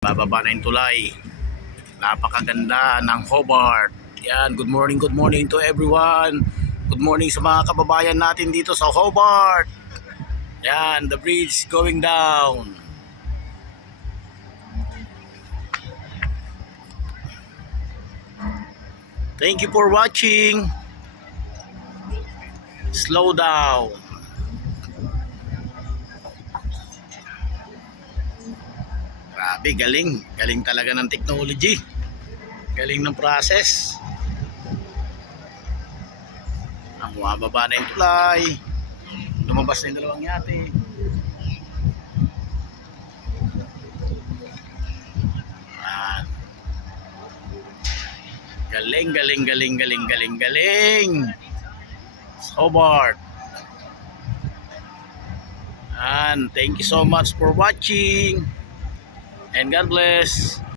Bababa na yung tulay. Napakaganda ng Hobart. Yan, good morning to everyone. Good morning sa mga kababayan natin dito sa Hobart. Yan, the bridge going down. Thank you for watching. Slow down. Grabe, galing. Galing talaga ng technology. Galing ng process. Bumababa na yung tulay. Lumabas na yung dalawang yate. Yan. Galing. Hobart. And thank you so much for watching. And God bless.